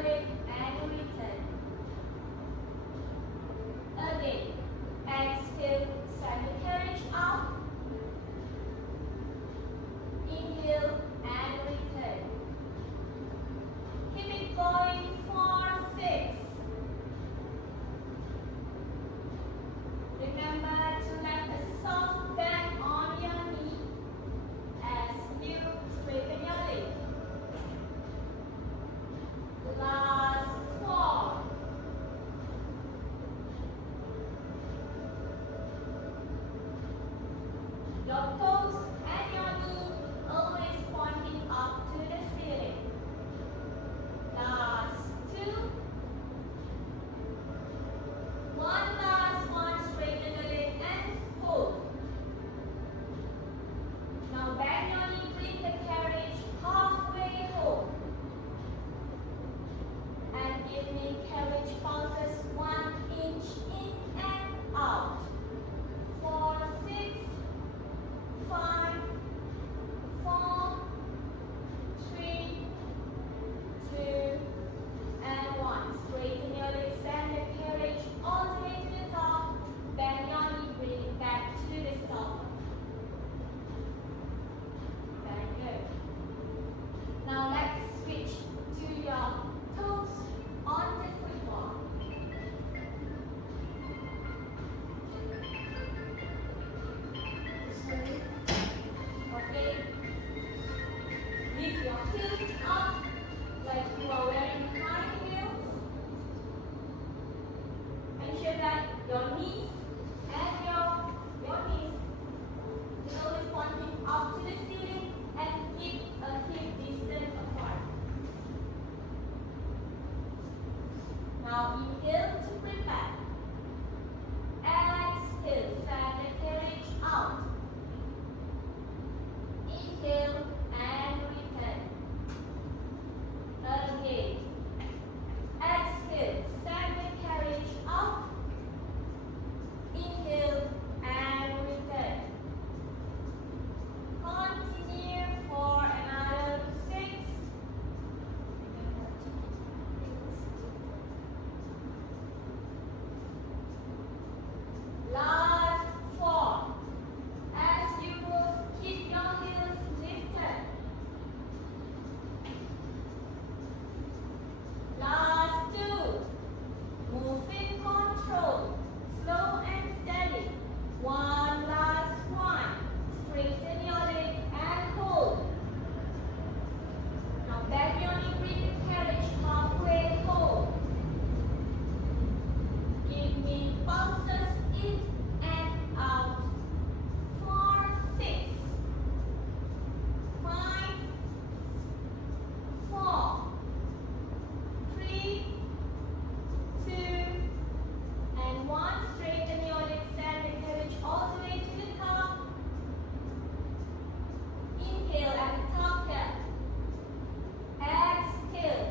your leg and return. Again, exhale, send the carriage up. Inhale and return. Keep it going for 6. Remember to let a soft bend on your knee as you straighten your leg. Last 4. Your toes and your knee always pointing up to the ceiling. Last 2. One last one, straighten the leg and hold. Now bend your knee, bring the carriage halfway home. And give me carriage pulses 1 inch in and out. 4, 6, 5, 4, 3, 2, and 1. Straighten your legs, send the carriage all the way to the top. Bend your knee, bring it back to the stop. Very good. Now let's switch to your toes on the football. Okay. Lift your heels up like you are wearing high heels. Ensure that your knees and your knees is always pointing up to the ceiling and keep a hip distance apart. Now inhale to prepare. Exhale, send the carriage out. Inhale and return. Again. Exhale, send the carriage up. Inhale and return. Continue for another 6. Last 4. As you move, keep your heels lifted. Last 2. Move in control. Slow and steady. 1 last one. Straighten your leg and hold. Now bend your knee, bring the carriage halfway home. Give me pulses in and out. 4, 6, 5, 4, 3, 2, and 1. Straighten your legs, send the carriage all the way to the top. Inhale at the top here. Exhale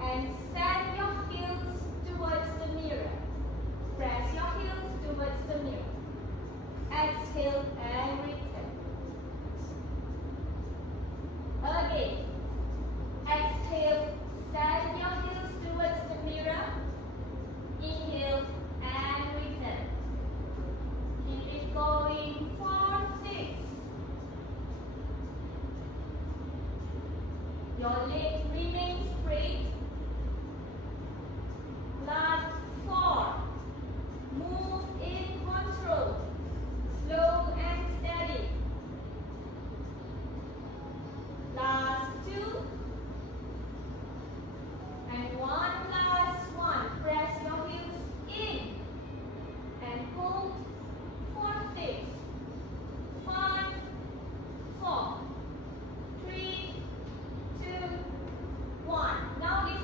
and send your heels towards the mirror. Press your heels towards the mirror. Exhale and return. Again. Exhale, send your heels towards the mirror. Inhale and return. Keep it going for 6. Your leg remains straight. Last 4. Move in control. Slow and steady. Last 2. And 1 last one. Press your heels in and hold for 6, 5, 4, 3, 2, 1. Now lift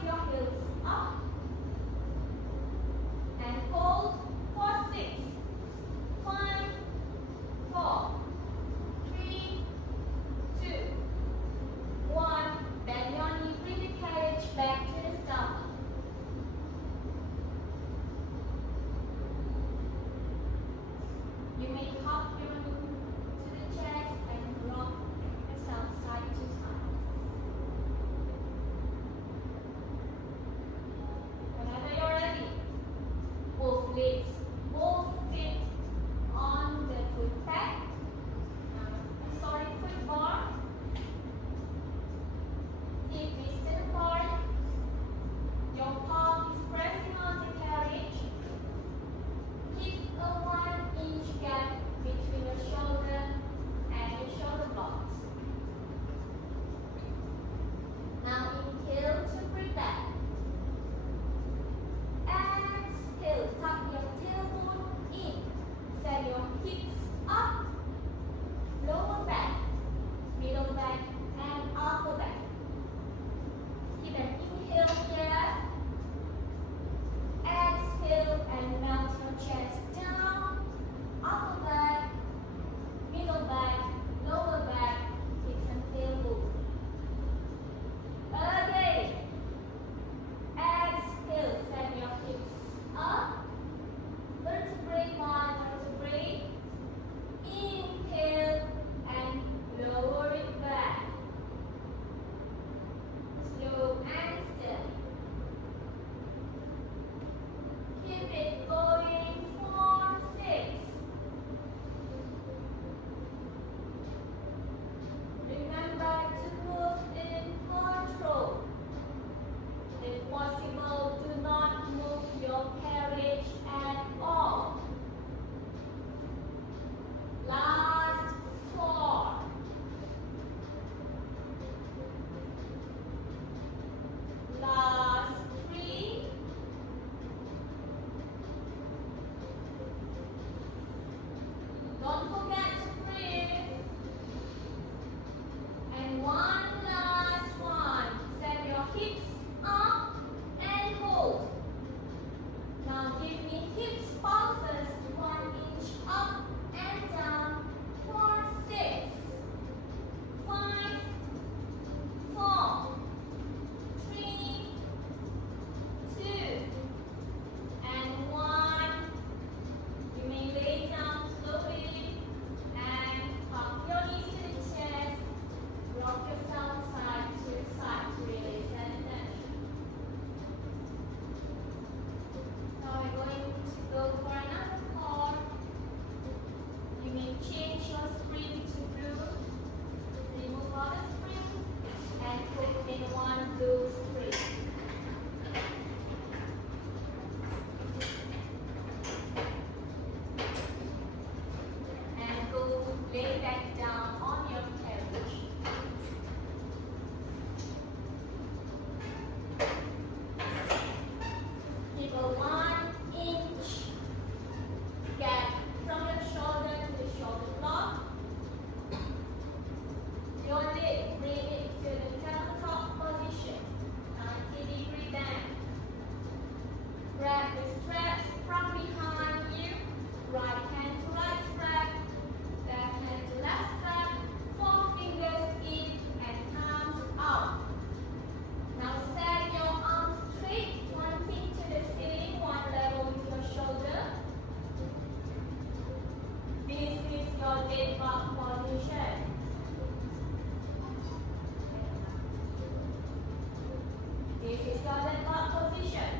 is your deadlock position.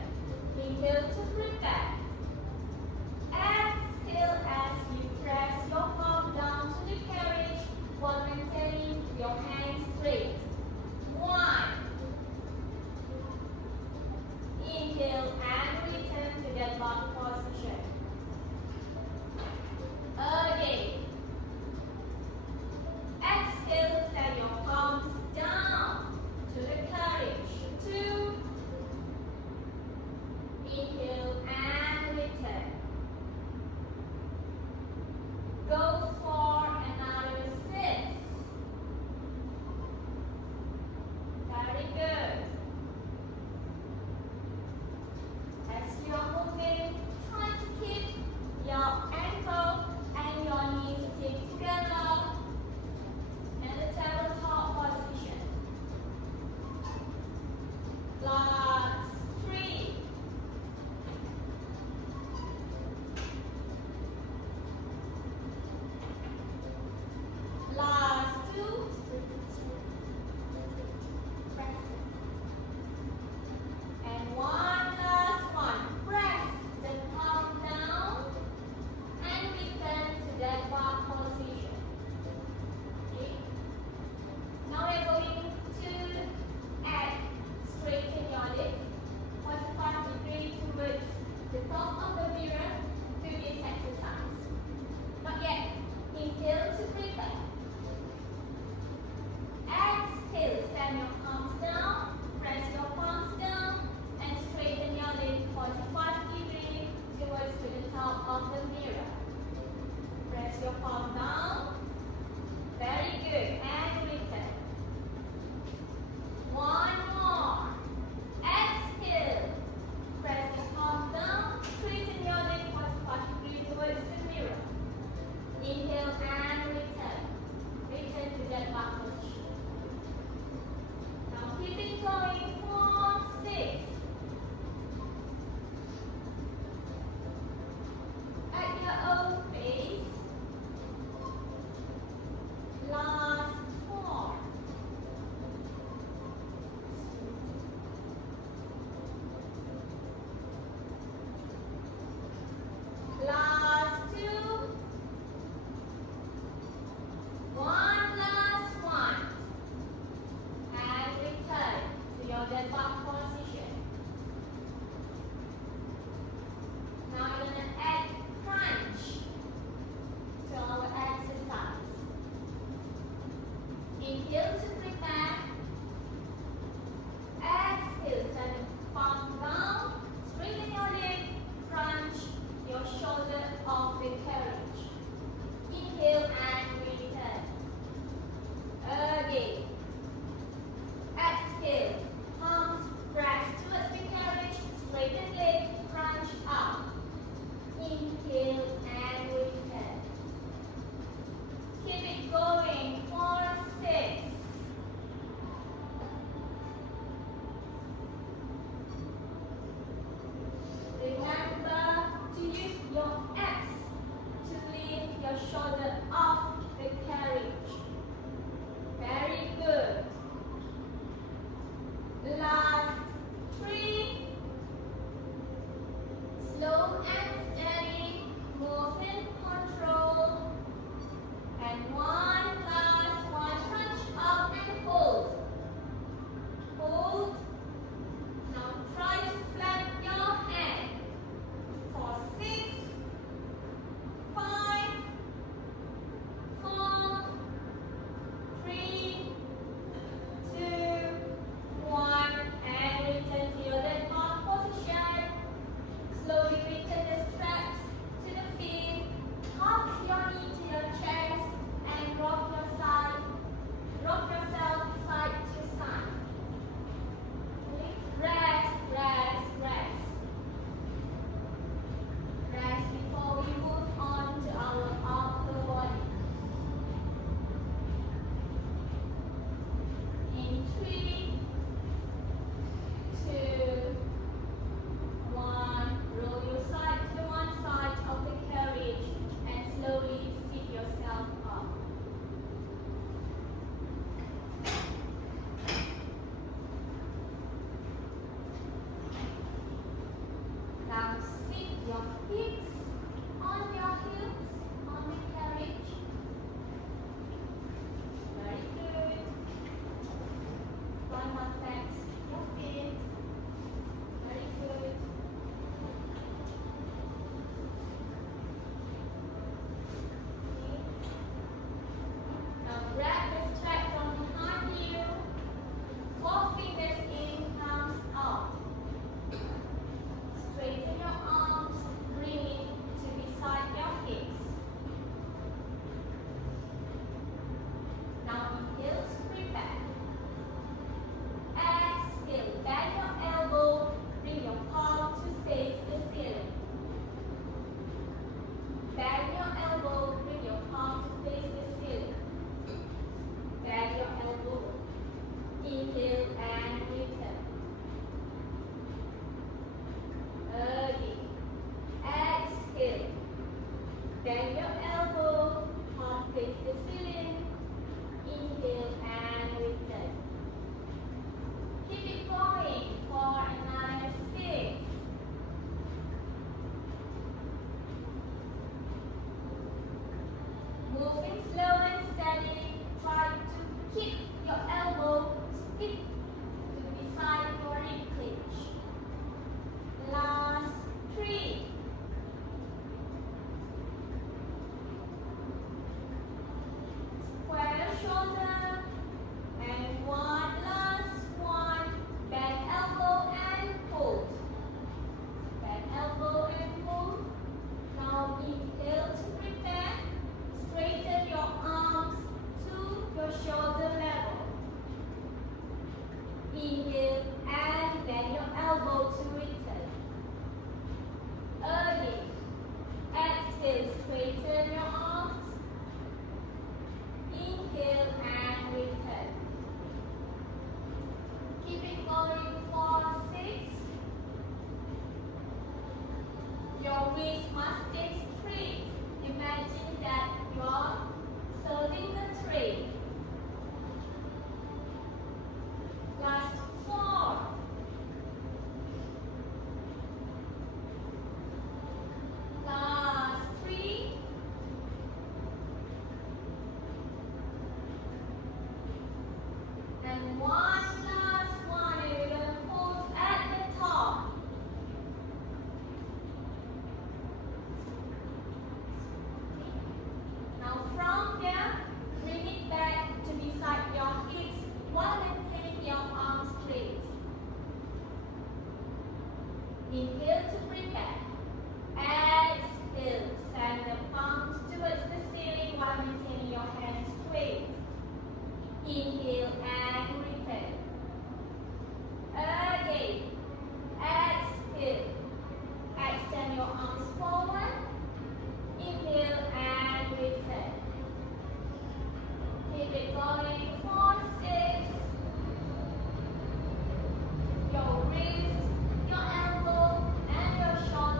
Inhale to bring back. Exhale as you press your palm down to the carriage while maintaining your hands straight. 1. Inhale and return to deadlock position. Again. Exhale, send your palms down to the carriage. 2. Inhale and Inhale and return. Again. Exhale. Bend your elbow, palm face the ceiling. Inhale and return. Keep it going for another 6. Moving slow and steady. Try to keep your elbow stick to beside your rib cage. Last 3. Square your shoulder. And one last one. Bend elbow and hold. Bend elbow and hold. Now inhale to prepare. Straighten your arms to your shoulder level. Inhale and bend your elbow to return. Again. Exhale, straighten your arms. Inhale and return. Keep it going for 6. Your wrist must stay straight. Imagine that you are serving the tray. Last 4. Last 3. And one last one. And we're going to hold at the top. Now from there, bring it back to beside your hips while maintaining your arms straight. Inhale to prepare. Exhale, send the palms towards the ceiling while maintaining your hands straight. Inhale and return. Again. Exhale. Extend your arms forward. Inhale and return. Keep it going for 6. Your wrist, your elbow, and your shoulder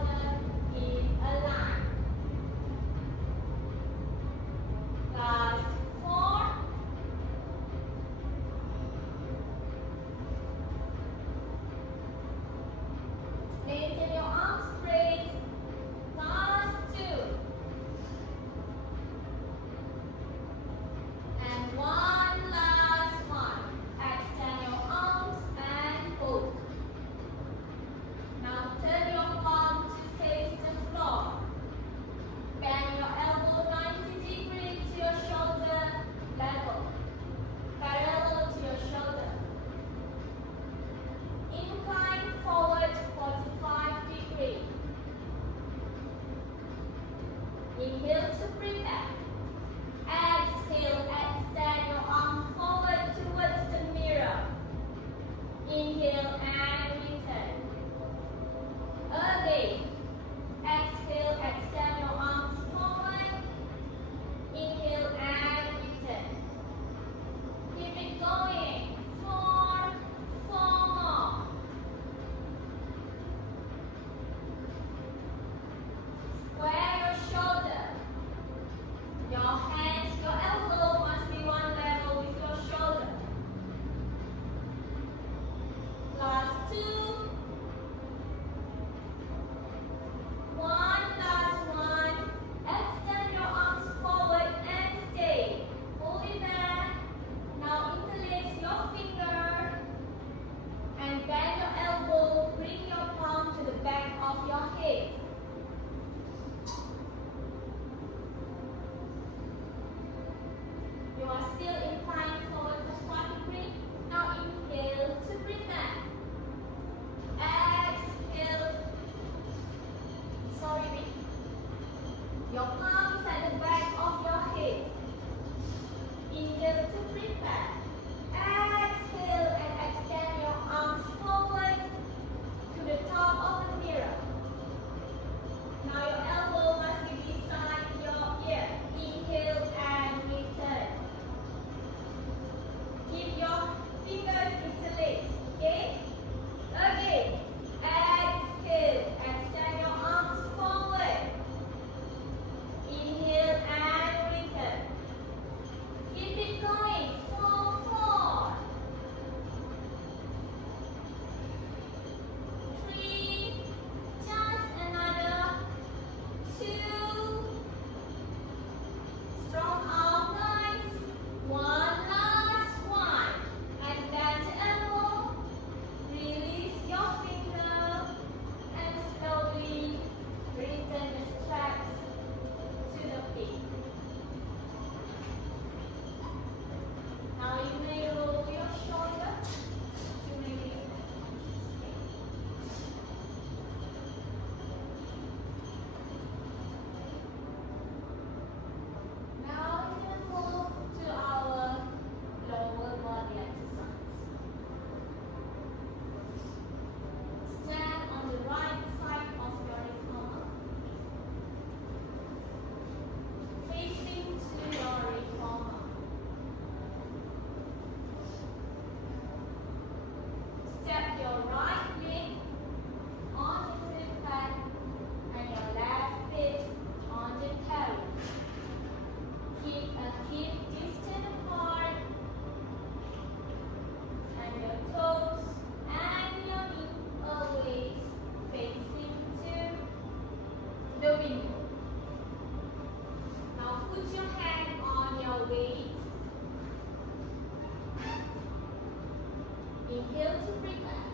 Inhale to prepare.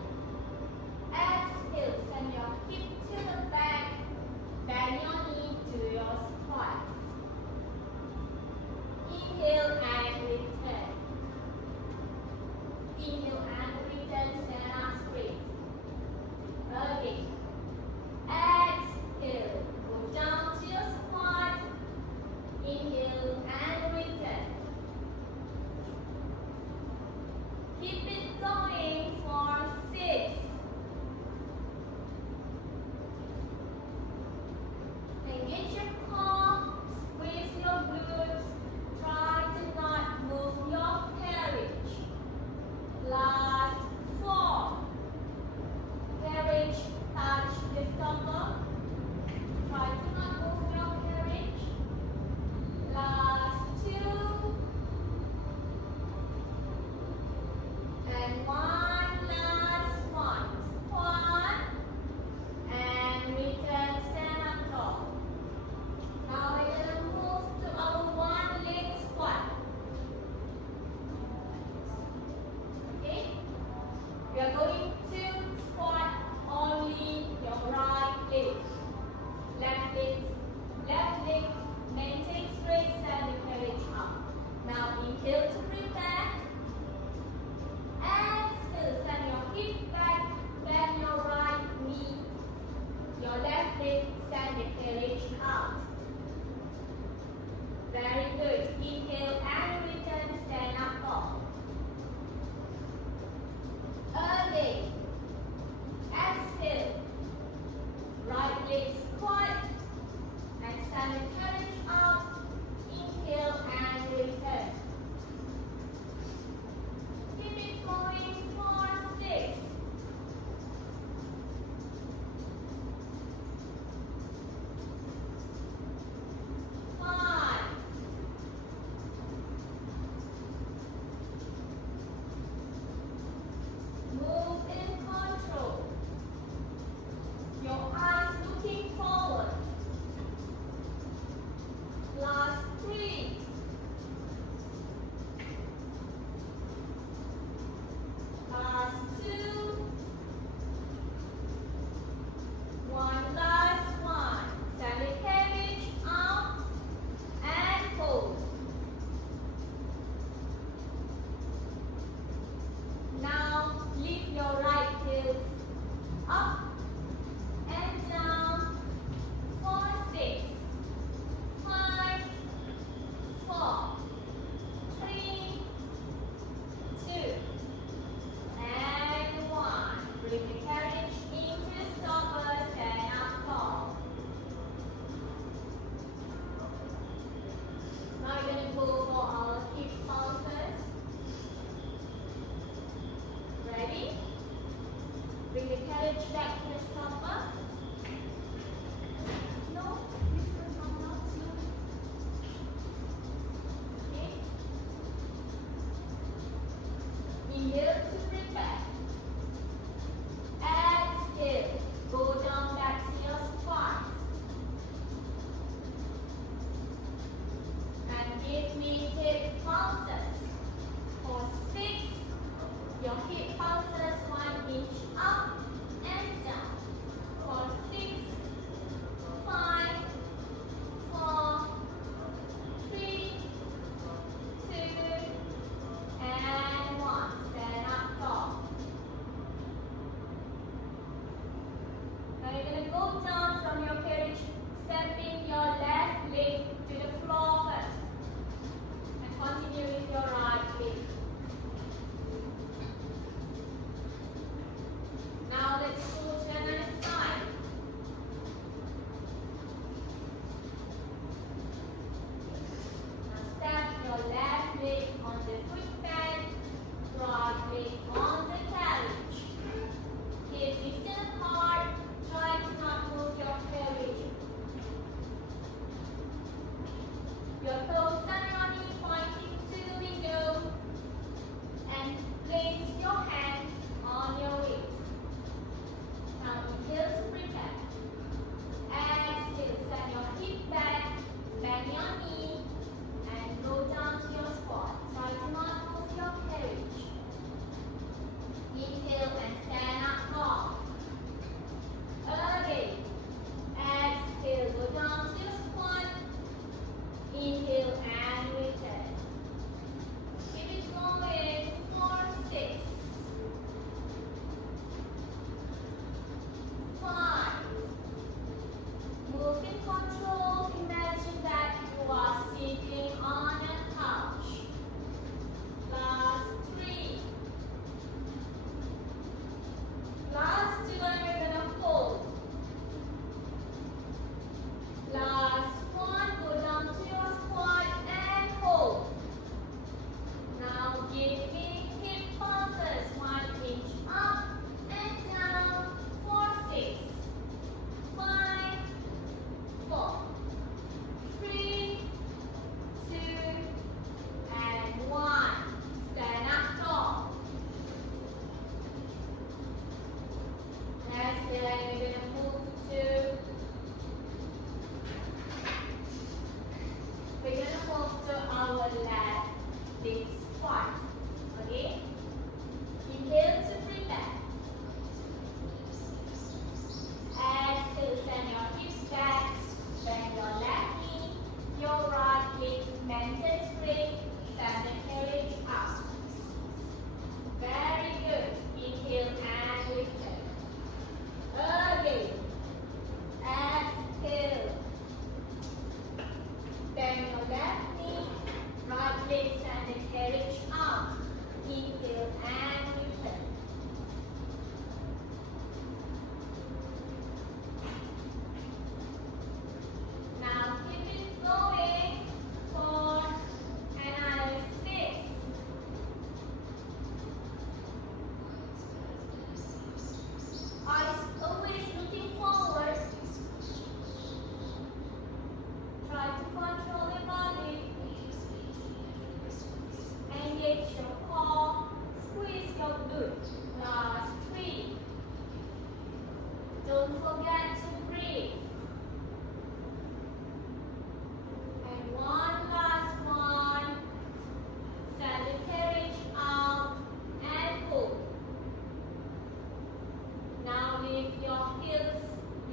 Exhale, send your hip to the back. Bend your knee to your squat. Inhale and return. Inhale and return, stand up straight. Again. Exhale, go down to your squat. Inhale and return. Keep it going for 6. Engage your core, squeeze your glutes. Try to not move your carriage. Last 4. Carriage, touch the stomach. Try to not move your carriage. Last 2. And 1 last one. Squat. And return, stand up tall. Now we're going to move to our one leg squat. Okay? We are going to squat only your right leg. Left leg, maintain straight, send the carriage up. Now inhale to prepare. Exhale, send your hip back, bend your right knee. Your left leg, send the carriage out. Very good. Inhale and return, stand up tall. Again. Exhale. Right leg squat. And send the carriage out. Inhale and return. Keep it going for 6. Move in control. Your eyes looking forward. Last 3. Last 2. 1 last one. Send the carriage out and hold. Now lift your right heels up and down for 6, 5, 4, 3, 2, and 1. Bring the carriage into stopper, stand up tall. Now we're going to go for our hip pulses. Ready? Bring the carriage back to the stopper. No, this one come out slowly. Okay. Inhale to prepare. Exhale. Go down back to your squat. And give me hip pulses. For 6. Your hip pulses 1 inch up and down.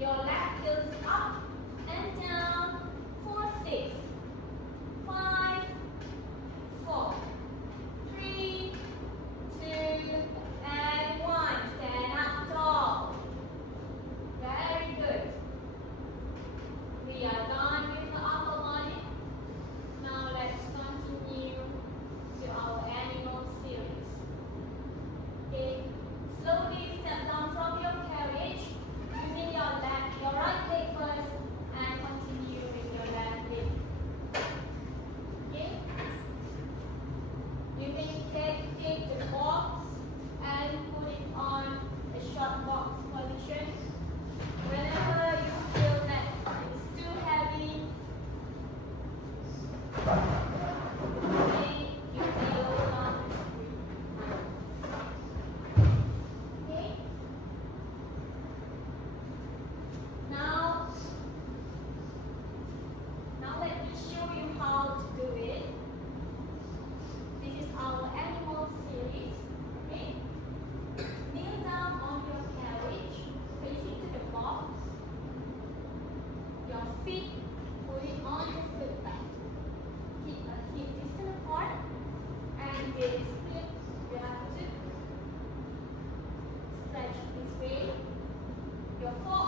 Your left heels up and down for 6, 5, 4, 3, 2, and 1. Stand up tall. Very good. We are done with the upper body. Now let's continue to our animal series. Okay. Slowly step down from your carriage using your right leg first and continue with your left leg. Okay? You can take the box and put it on a short box position. Whenever you feel that it's too heavy, you may lower down the screen. Okay? Now let me show you how to do it. This is our animal series. Okay? Kneel down on your carriage, facing to the box. Your feet put it on the footpad. Keep a hip distance apart, and with split, you have to stretch this way. Your forearm